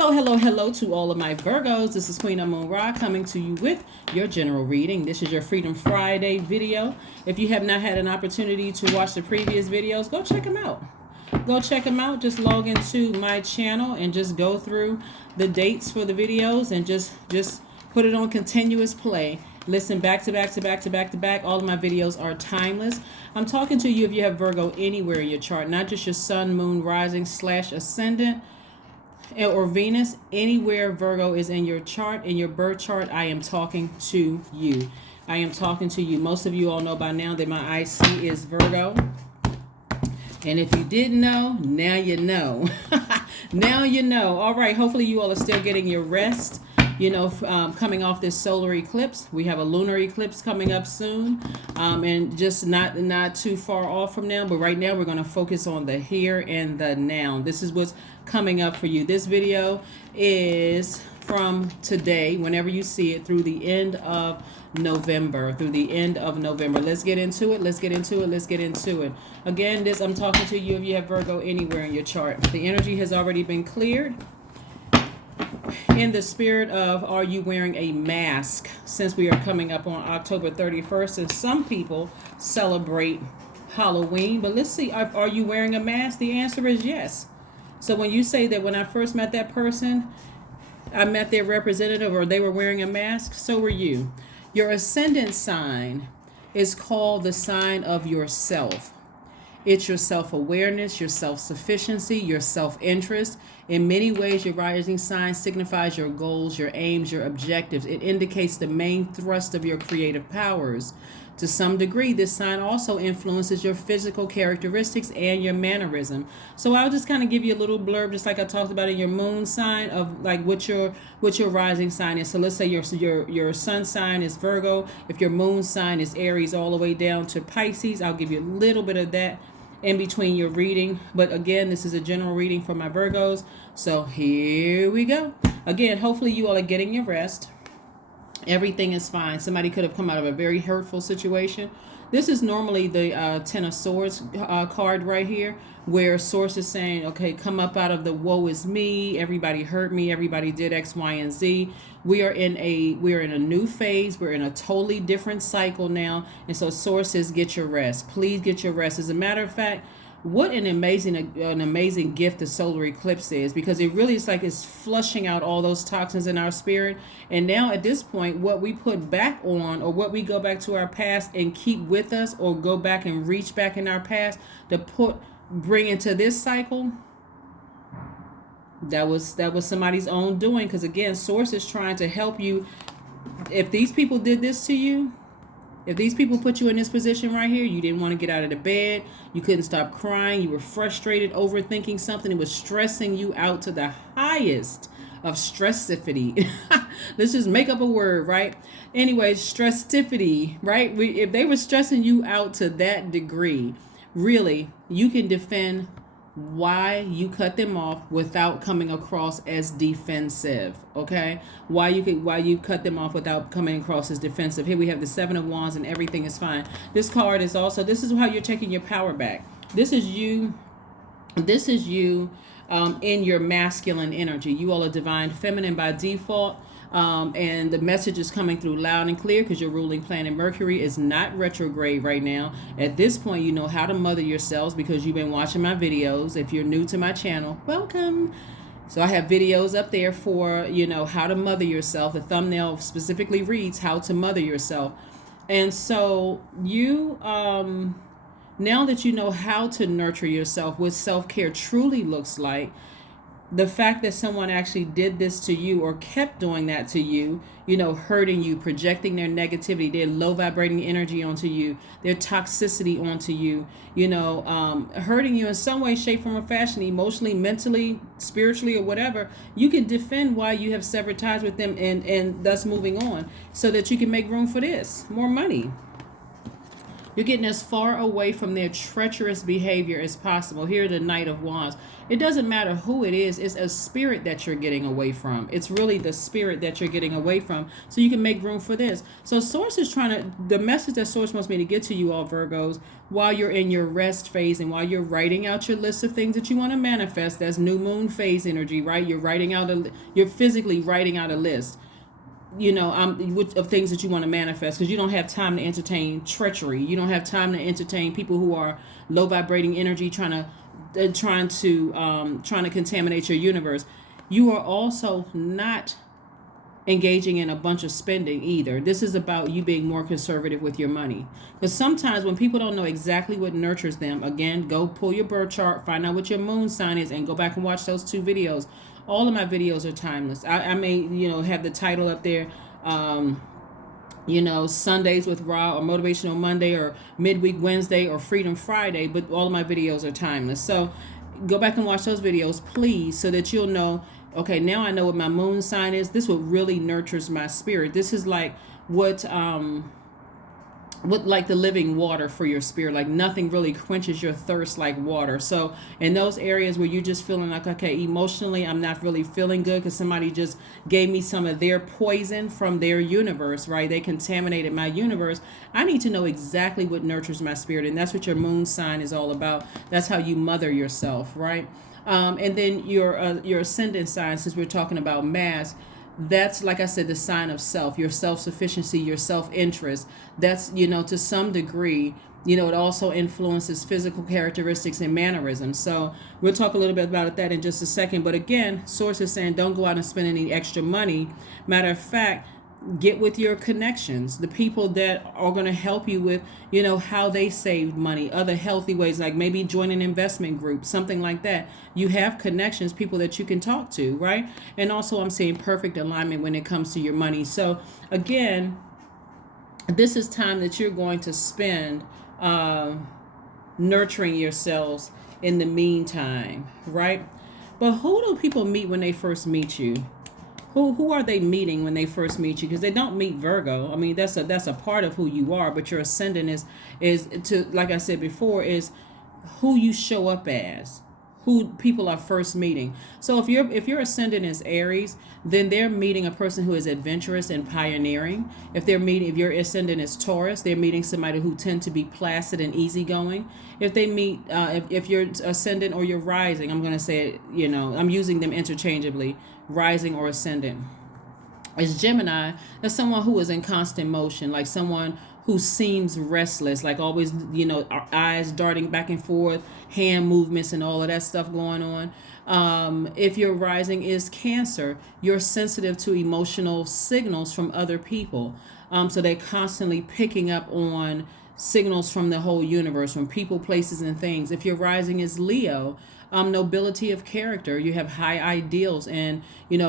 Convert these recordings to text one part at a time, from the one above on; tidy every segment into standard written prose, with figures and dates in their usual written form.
Hello to all of my Virgos. This is Queen Amun Ra coming to you with your general reading. This is your Freedom Friday video. If you have not had an opportunity to watch the previous videos, go check them out. Just log into my channel and just go through the dates for the videos and just put it on continuous play. Listen back to back. All of my videos are timeless. I'm talking to you if you have Virgo anywhere in your chart, not just your sun, moon, rising / ascendant, or Venus. Anywhere Virgo is in your chart, in your birth chart, I am talking to you. Most of you all know by now that my IC is Virgo. And if you didn't know, now you know. Now you know. All right. Hopefully you all are still getting your rest. Coming off this solar eclipse, we have a lunar eclipse coming up soon, and just not too far off from now. But right now, we're going to focus on the here and the now. This is what's coming up for you. This video is from today, whenever you see it, through the end of November. Let's get into it. Again, I'm talking to you if you have Virgo anywhere in your chart. The energy has already been cleared. In the spirit of, are you wearing a mask? Since we are coming up on October 31st, and some people celebrate Halloween, but let's see, are you wearing a mask? The answer is yes. So when you say that when I first met that person, I met their representative or they were wearing a mask, so were you. Your ascendant sign is called the sign of yourself. It's your self-awareness, your self-sufficiency, your self-interest. In many ways, your rising sign signifies your goals, your aims, your objectives. It indicates the main thrust of your creative powers. To some degree, this sign also influences your physical characteristics and your mannerism. So I'll just kind of give you a little blurb, just like I talked about in your moon sign, of like what your rising sign is. So let's say your sun sign is Virgo. If your moon sign is Aries all the way down to Pisces, I'll give you a little bit of that in between your reading. But again, this is a general reading for my Virgos. So here we go. Again, hopefully you all are getting your rest. Everything is fine. Somebody could have come out of a very hurtful situation. This is normally the Ten of Swords card right here, where Source is saying, okay, come up out of the woe is me. Everybody hurt me. Everybody did X, Y, and Z. We are in a new phase. We're in a totally different cycle now. And so Source says, get your rest. Please get your rest. As a matter of fact, what an amazing gift the solar eclipse is, because it really is like it's flushing out all those toxins in our spirit. And now at this point, what we put back on, or what we go back to our past and keep with us, or go back and reach back in our past to bring into this cycle, that was somebody's own doing. Because again, Source is trying to help you. If these people did this to you, if these people put you in this position right here, you didn't want to get out of the bed, you couldn't stop crying, you were frustrated, overthinking something, it was stressing you out to the highest of stressivity. Let's just make up a word, right? Anyway, stressivity, right? If they were stressing you out to that degree, really, you can defend why you cut them off without coming across as defensive. Okay, why you cut them off without coming across as defensive. Here we have the Seven of Wands, and everything is fine. This card is also, this is how you're taking your power back. This is you in your masculine energy. You all are divine feminine by default. And the message is coming through loud and clear, because your ruling planet Mercury is not retrograde right now. At this point, you know how to mother yourselves, because you've been watching my videos. If you're new to my channel, welcome. So I have videos up there for, how to mother yourself. The thumbnail specifically reads how to mother yourself. And so you, now that you know how to nurture yourself, what self-care truly looks like, the fact that someone actually did this to you, or kept doing that to you, hurting you, projecting their negativity, their low vibrating energy onto you, their toxicity onto you, hurting you in some way, shape, form, or fashion, emotionally, mentally, spiritually, or whatever, you can defend why you have severed ties with them, and thus moving on, so that you can make room for this, more money. You're getting as far away from their treacherous behavior as possible. Here, the Knight of Wands. It doesn't matter who it is. It's a spirit that you're getting away from. It's really the spirit that you're getting away from. So you can make room for this. So Source is trying to, the message that Source wants me to get to you all, Virgos, while you're in your rest phase and while you're writing out your list of things that you want to manifest. That's new moon phase energy, right? You're physically writing out a list, of things that you want to manifest, because you don't have time to entertain treachery. You don't have time to entertain people who are low vibrating energy trying to contaminate your universe. You are also not engaging in a bunch of spending either. This is about you being more conservative with your money, because sometimes when people don't know exactly what nurtures them, again, go pull your birth chart, find out what your moon sign is, and go back and watch those 2 videos. All of my videos are timeless. I may, have the title up there, Sundays with Ra, or Motivational Monday, or Midweek Wednesday, or Freedom Friday, but all of my videos are timeless. So go back and watch those videos, please, so that you'll know, okay, now I know what my moon sign is. This what really nurtures my spirit. This is like what like the living water for your spirit. Like nothing really quenches your thirst like water. So in those areas where you're just feeling like, okay, emotionally I'm not really feeling good because somebody just gave me some of their poison from their universe, right? They contaminated my universe. I need to know exactly what nurtures my spirit, and that's what your moon sign is all about. That's how you mother yourself, right? And then your ascendant sign, since we're talking about mass, that's, like I said, the sign of self, your self-sufficiency, your self-interest. That's, to some degree, it also influences physical characteristics and mannerisms. So we'll talk a little bit about that in just a second. But again, Source is saying don't go out and spend any extra money. Matter of fact, get with your connections, the people that are going to help you with, how they save money, other healthy ways, like maybe join an investment group, something like that. You have connections, people that you can talk to, right? And also I'm seeing perfect alignment when it comes to your money. So again, this is time that you're going to spend nurturing yourselves in the meantime, right? But who do people meet when they first meet you? Who are they meeting when they first meet you? Because they don't meet Virgo. I mean, that's a part of who you are, but your ascendant is to, like I said before, is who you show up as, who people are first meeting. So if your ascendant is Aries, then they're meeting a person who is adventurous and pioneering. If your ascendant is Taurus, they're meeting somebody who tend to be placid and easygoing. If they meet, if your ascendant or your rising, I'm going to say it, I'm using them interchangeably, rising or ascendant, is Gemini. That's someone who is in constant motion, like someone who seems restless, like always, eyes darting back and forth, hand movements and all of that stuff going on. If your rising is Cancer, you're sensitive to emotional signals from other people. So they're constantly picking up on signals from the whole universe, from people, places, and things. If your rising is Leo, nobility of character, you have high ideals, and you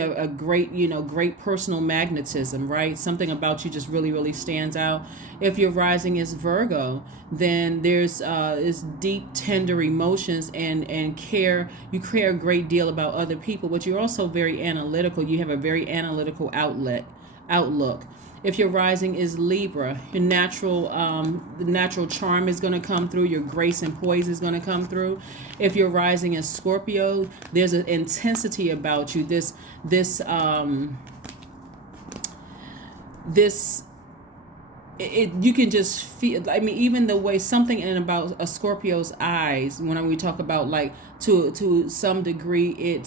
have a great personal magnetism, right? Something about you just really, really stands out. If your rising is Virgo, then there's this deep, tender emotions and care. You care a great deal about other people, but you're also very analytical. You have a very analytical outlook. If your rising is Libra, your the natural charm is going to come through. Your grace and poise is going to come through. If your rising is Scorpio, there's an intensity about you. You can just feel. I mean, even the way something in about a Scorpio's eyes. When we talk about, like, to some degree,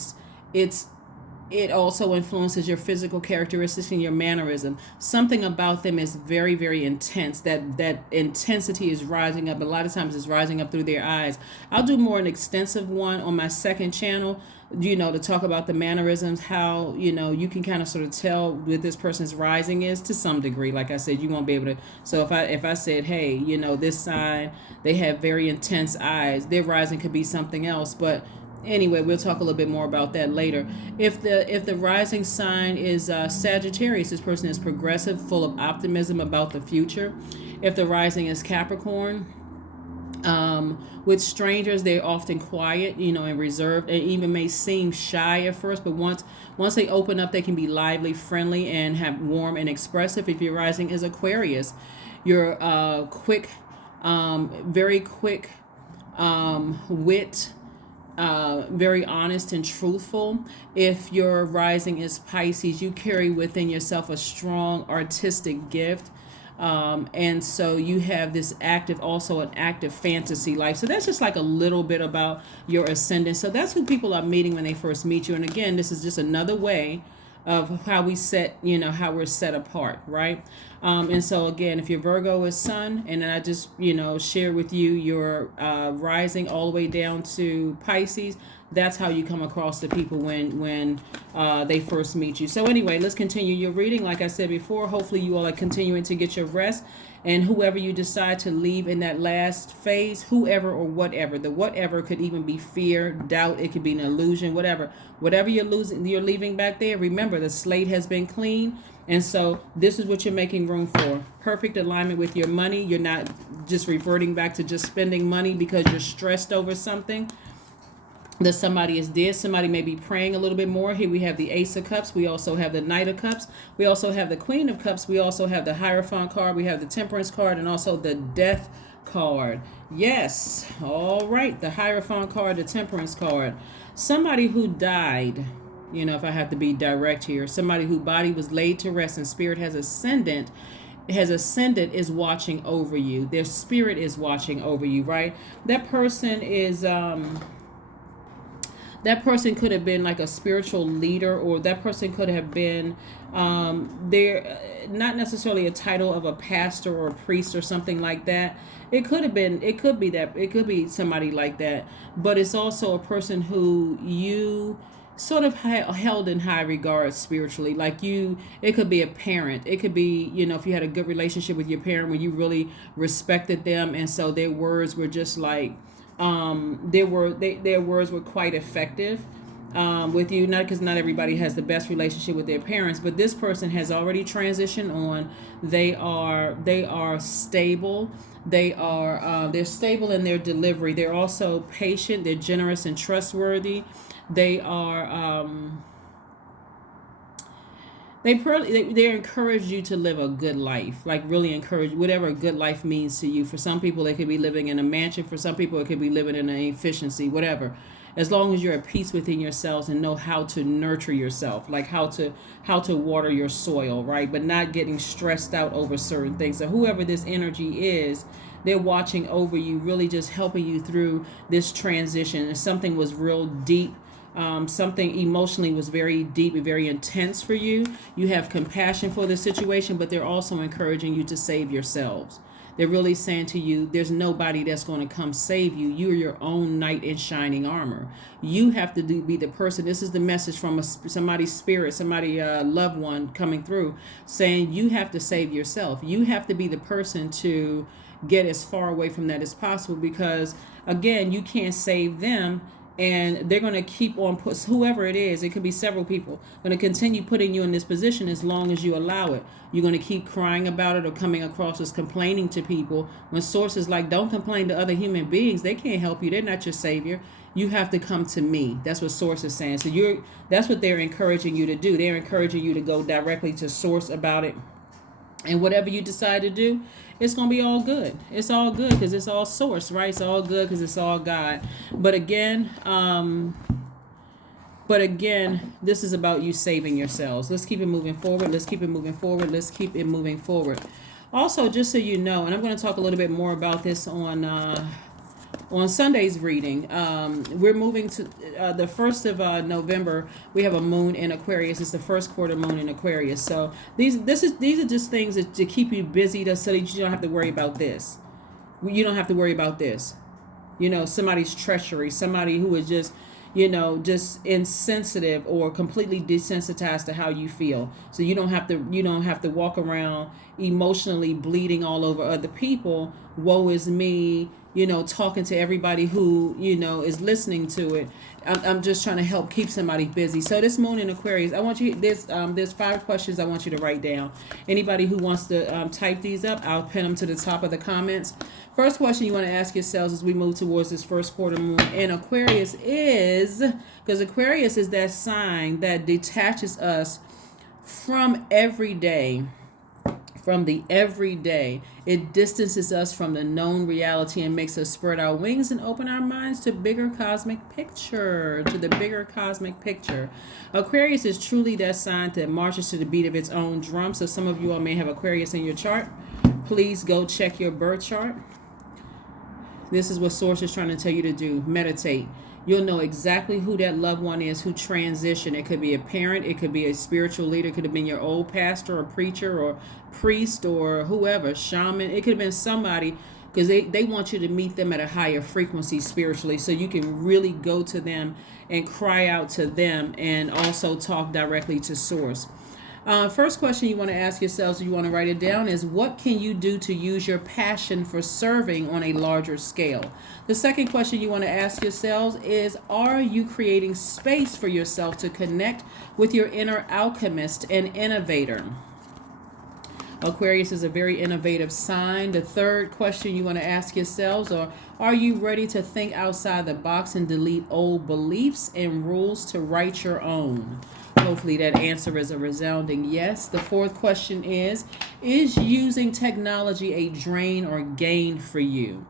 it also influences your physical characteristics and your mannerism. Something about them is very, very intense. That intensity is rising up. A lot of times it's rising up through their eyes. I'll do more an extensive one on my second channel, to talk about the mannerisms, how, you can kind of sort of tell what this person's rising is to some degree. Like I said, you won't be able to. So if I said, hey, this sign, they have very intense eyes, their rising could be something else. But anyway, we'll talk a little bit more about that later. If the rising sign is Sagittarius, this person is progressive, full of optimism about the future. If the rising is Capricorn, with strangers, they're often quiet, and reserved, and even may seem shy at first, but once they open up, they can be lively, friendly, and have warm and expressive. If your rising is Aquarius, your quick, very quick wit, very honest and truthful. If your rising is Pisces, you carry within yourself a strong artistic gift. And so you have this active, also an active fantasy life. So that's just like a little bit about your ascendant. So that's who people are meeting when they first meet you. And again, this is just another way of how we set, how we're set apart, right? And so again, if your Virgo is Sun, and then I just, share with you your rising all the way down to Pisces, that's how you come across the people when they first meet you. So anyway, let's continue your reading. Like I said before, hopefully you all are continuing to get your rest. And whoever you decide to leave in that last phase, whoever or whatever, the whatever could even be fear, doubt, it could be an illusion, whatever you're leaving back there, remember the slate has been clean. And so this is what you're making room for. Perfect alignment with your money. You're not just reverting back to just spending money because you're stressed over something. That somebody is dead. Somebody may be praying a little bit more. Here we have the Ace of Cups. We also have the Knight of Cups. We also have the Queen of Cups. We also have the Hierophant card. We have the Temperance card and also the Death card. Yes. All right. The Hierophant card, the Temperance card. Somebody who died, if I have to be direct here, somebody whose body was laid to rest and spirit has ascended is watching over you. Their spirit is watching over you, right? That person is that person could have been like a spiritual leader, or that person could have been they're not necessarily a title of a pastor or a priest or something like that. It could be somebody like that, but it's also a person who you sort of held in high regard spiritually. Like it could be a parent. It could be, if you had a good relationship with your parent where you really respected them, and so their words were just like, their words were quite effective with you. Not because not everybody has the best relationship with their parents, but this person has already transitioned on. They are stable. They're stable in their delivery. They're also patient. They're generous and trustworthy. They are they encourage you to live a good life, like really encourage whatever a good life means to you. For some people, it could be living in a mansion. For some people, it could be living in an efficiency, whatever. As long as you're at peace within yourselves and know how to nurture yourself, like how to water your soil, right? But not getting stressed out over certain things. So whoever this energy is, they're watching over you, really just helping you through this transition. If something was real deep, something emotionally was very deep and very intense for you, you have compassion for the situation, but they're also encouraging you to save yourselves. They're really saying to you, there's nobody that's going to come save you. You're your own knight in shining armor. You have to be the person. This is the message from somebody's spirit, somebody loved one coming through, saying you have to save yourself. You have to be the person to get as far away from that as possible, because again, you can't save them. And they're going to keep on whoever it is, it could be several people, going to continue putting you in this position as long as you allow it. You're going to keep crying about it or coming across as complaining to people, when sources like, don't complain to other human beings. They can't help you. They're not your savior. You have to come to me. That's what source is saying. So that's what they're encouraging you to do. They're encouraging you to go directly to source about it. And whatever you decide to do, it's going to be all good. It's all good because it's all source, right? It's all good because it's all God. But again, this is about you saving yourselves. Let's keep it moving forward. Let's keep it moving forward. Let's keep it moving forward. Also, just so you know, and I'm going to talk a little bit more about this on Sunday's reading. We're moving to the 1st of November. We have a moon in Aquarius. It's the first quarter moon in Aquarius. So these are just things to keep you busy, so that you don't have to worry about this. You don't have to worry about this. Somebody's treachery, somebody who is just insensitive or completely desensitized to how you feel. So you don't have to walk around emotionally bleeding all over other people. Woe is me, talking to everybody who, is listening to it. I'm just trying to help keep somebody busy. So this moon in Aquarius, I want you, there's 5 questions I want you to write down. Anybody who wants to type these up, I'll pin them to the top of the comments. First question you want to ask yourselves as we move towards this first quarter moon in Aquarius is, because Aquarius is that sign that detaches us from everyday from the everyday. It distances us from the known reality and makes us spread our wings and open our minds to bigger cosmic picture, to the bigger cosmic picture. Aquarius is truly that sign that marches to the beat of its own drum. So some of you all may have Aquarius in your chart. Please go check your birth chart. This is what Source is trying to tell you to do. Meditate. You'll know exactly who that loved one is who transitioned. It could be a parent. It could be a spiritual leader. It could have been your old pastor or preacher or priest or whoever, shaman. It could have been somebody, because they want you to meet them at a higher frequency spiritually, so you can really go to them and cry out to them and also talk directly to Source. First question you want to ask yourselves, you want to write it down, is what can you do to use your passion for serving on a larger scale? The second question you want to ask yourselves is, are you creating space for yourself to connect with your inner alchemist and innovator? Aquarius is a very innovative sign. The third question you want to ask yourselves are you ready to think outside the box and delete old beliefs and rules to write your own? Hopefully that answer is a resounding yes. The fourth question is using technology a drain or gain for you?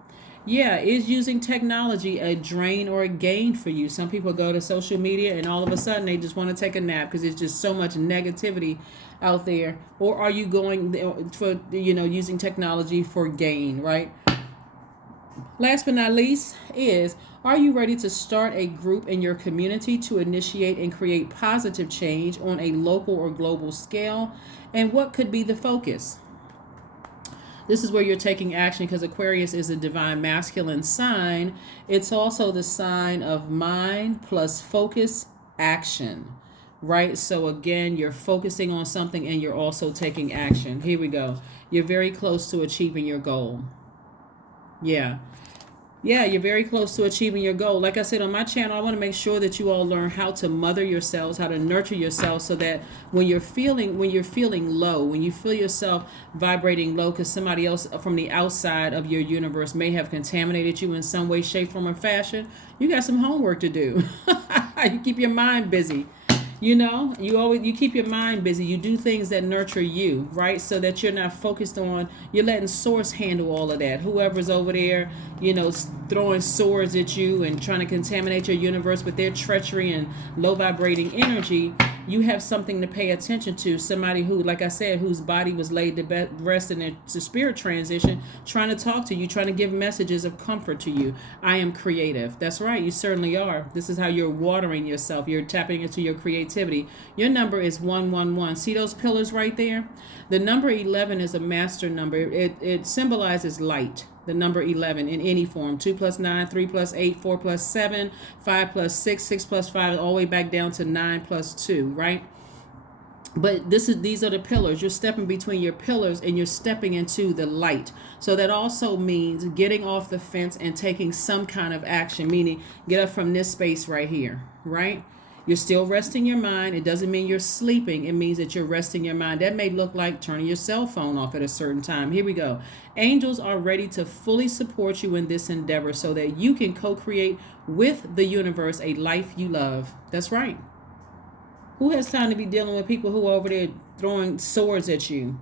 Yeah, is using technology a drain or a gain for you? Some people go to social media and all of a sudden they just want to take a nap because there's just so much negativity out there. Or are you going for, using technology for gain, right? Last but not least are you ready to start a group in your community to initiate and create positive change on a local or global scale? And what could be the focus? This is where you're taking action, because Aquarius is a divine masculine sign. It's also the sign of mind plus focus action, right? So again, you're focusing on something and you're also taking action. Here we go. You're very close to achieving your goal. Yeah, you're very close to achieving your goal. Like I said on my channel, I want to make sure that you all learn how to mother yourselves, how to nurture yourselves, so that when you're feeling low, when you feel yourself vibrating low because somebody else from the outside of your universe may have contaminated you in some way, shape, form, or fashion, you got some homework to do. You keep your mind busy. You keep your mind busy. You do things that nurture you, right? So that you're not focused on, you're letting Source handle all of that. Whoever's over there, throwing swords at you and trying to contaminate your universe with their treachery and low vibrating energy, you have something to pay attention to. Somebody who, like I said, whose body was laid to rest in their spirit transition, trying to talk to you, trying to give messages of comfort to you. I am creative. That's right. You certainly are. This is how you're watering yourself. You're tapping into your creativity. Your number is 111. See those pillars right there? The number 11 is a master number. It symbolizes light. The number 11 in any form. 2 plus 9, 3 plus 8, 4 plus 7, 5 plus 6, 6 plus 5, all the way back down to 9 plus 2, right? But these are the pillars. You're stepping between your pillars and you're stepping into the light. So that also means getting off the fence and taking some kind of action, meaning get up from this space right here, right? You're still resting your mind. It doesn't mean you're sleeping. It means that you're resting your mind. That may look like turning your cell phone off at a certain time. Here we go. Angels are ready to fully support you in this endeavor so that you can co-create with the universe a life you love. That's right. Who has time to be dealing with people who are over there throwing swords at you,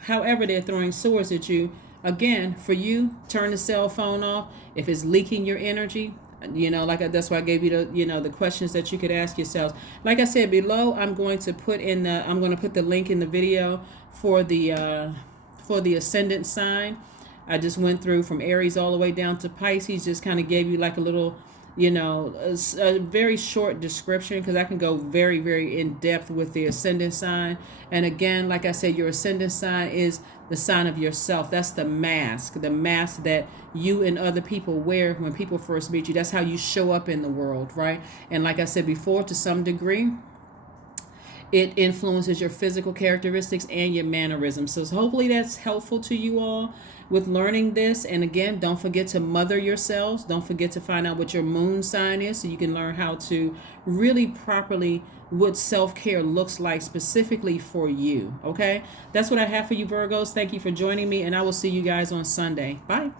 however they're throwing swords at you? Again, for you, turn the cell phone off. If it's leaking your energy, that's why I gave you the questions that you could ask yourselves. Like I said, below, I'm going to put the link in the video for the ascendant sign. I just went through from Aries all the way down to Pisces, just kind of gave you like a little, a very short description, because I can go very, very in depth with the ascendant sign. And again, like I said, your ascendant sign is the sign of yourself. That's the mask that you and other people wear when people first meet you. That's how you show up in the world, right? And like I said before, to some degree, it influences your physical characteristics and your mannerisms. So hopefully that's helpful to you all with learning this. And again, don't forget to mother yourselves. Don't forget to find out what your moon sign is so you can learn how to really properly what self-care looks like specifically for you. Okay, that's what I have for you, Virgos. Thank you for joining me, and I will see you guys on Sunday. Bye.